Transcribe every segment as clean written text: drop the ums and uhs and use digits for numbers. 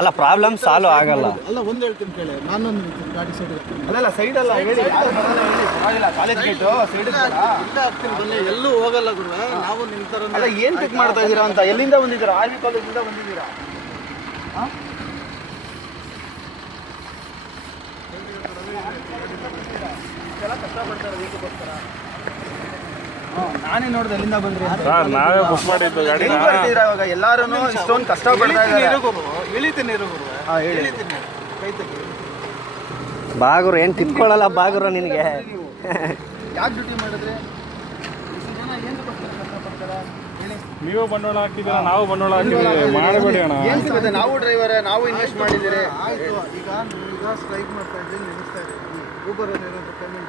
ಅಲ್ಲ problem solve ಆಗಲ್ಲ. ಅಲ್ಲ ಒಂದು ಹೇಳ್ತೀನಿ ಕೇಳಿ, ನಾನೊಂದು ಗಾಡಿ ಸೈಡ್ ಅಲ್ಲ ಸೈಡ್ ಅಲ್ಲ ಹೇಳಿ, ಕಾಲೇಜ್ ಗೇಟು ಸೈಡ್ ಬನ್ನಿ, ಎಲ್ಲೂ ಹೋಗಲ್ಲ ಗುರುವೆ. ನಾವು ನಿಮ್ಮ ಥರ ಅಲ್ಲ ಏನು ಪಿಕ್ ಮಾಡ್ತಾ ಇದ್ದೀರಾ ಅಂತ. ಎಲ್ಲಿಂದ ಬಂದಿದ್ದೀರಾ? ಆರ್ ವಿ ಕಾಲೇಜಿಂದ ಬಂದಿದ್ದೀರಾ? ಕಷ್ಟಪಡ್ತಾರೆ ಅದಕ್ಕೋಸ್ಕರ. ನಾನೇ ನೋಡಿದೆ ಎಲ್ಲಿಂದ ಬಂದ್ರಿ ಅಂತ. ನಾವೇ ಬುಕ್ ಮಾಡಿದ್ದು ಗಾಡಿ. ಬರ್ತೀರಾ ಇವಾಗ ಎಲ್ಲಾರು ಇಷ್ಟೊಂದು ಕಷ್ಟ ಪಡ್ತಾ ಇದ್ದಾರೆ. ಇಳಿತೀನಿ ಗುರು, ಇಳಿತೀನಿ, ಕೈ ತೆಗಿ. ಬಾಗುರು ಏನು ತಿನ್ಕೊಳ್ಳಲ್ಲ ಬಾಗುರು ನಿನಗೆ. ಯಾಕೆ ಡ್ಯೂಟಿ ಮಾಡಿದ್ರೆ ಇಷ್ಟು ಜನ ಏನಕ್ಕೋಸ್ಕರ ಕಷ್ಟಪಡ್ತಾರೆ ಹೇಳಿ? ನೀವು ಬಂಡವಾಳ ಹಾಕಿದ್ದೀರಾ, ನಾವು ಬಂಡವಾಳ ಹಾಕಿದ್ದೀವಿ, ಮಾಡಬೇಡಿ ಅಣ್ಣ. ಏನು ಸಿಗುತ್ತೆ? ನಾವು ಡ್ರೈವರೇ, ನಾವು ಇನ್ವೆಸ್ಟ್ ಮಾಡಿದ್ದೀರಿ. ಆಯಿತು, ಈಗ ಸ್ಟ್ರೈಕ್ ಮಾಡ್ತಾ ಇದ್ದೀನಿ, ನಿಲ್ಲಿಸ್ತಾ ಇದ್ದೀನಿ. ಊಬರ್ ಏನಾದರೂ ಪೇಮೆಂಟ್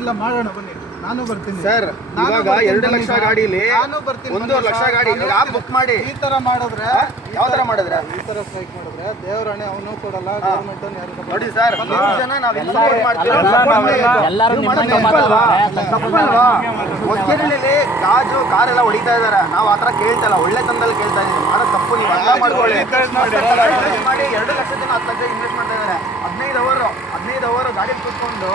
ಇಲ್ಲ ಮಾಡೋಣ ಬನ್ನಿ, ನಾನು ಬರ್ತೀನಿ ಸರ್. ಇವಾಗ 2 ಲಕ್ಷ ಗಾಡಿಲಿ ನಾನು ಬರ್ತೀನಿ. 1.5 ಲಕ್ಷ ಗಾಡಿ ಯಾಕೆ ಬುಕ್ ಮಾಡಿ ಈ ಥರ ಮಾಡಿದ್ರೆ, ಯಾವ ಥರ ಮಾಡಿದ್ರೆ? ಈ ಥರ ಸ್ಟ್ರೈಕ್ ಮಾಡಿದ್ರೆ ದೇವರಾಣೆ ಅವನು ಕೊಡಲ್ಲ, ಗೌರ್ಮೆಂಟ್ ಯಾರು ನೋಡಿ ಸರ್, 3 ಜನ ನಾವೆಲ್ಲ ಸಪೋರ್ಟ್ ಮಾಡ್ತೀವಿ. ಹೊಸಕೆರೆಯಲ್ಲಿ ಗಾಜು ಕಾರೆಲ್ಲ ಹೊಡಿತಾ ಇದಾರೆ. ನಾವು ಆ ಥರ ಕೇಳ್ತಾ ಇಲ್ಲ, ಒಳ್ಳೆ ತಂದಲ್ಲಿ ಕೇಳ್ತಾ ಇದೀವಿ. ಮಾಡೋ ತಪ್ಪು ನೀವು ಅರ್ಥ ಮಾಡ್ಕೊಳ್ಳಿ. ಮಾಡಿ 2 ಲಕ್ಷ ಜನ 10 ಲಕ್ಷ ಇನ್ವೆಸ್ಟ್ ಮಾಡ್ತಾ ಇದ್ದಾರೆ. 15 ಅವರ್ ಗಾಡಿ ಕೂತ್ಕೊಂಡು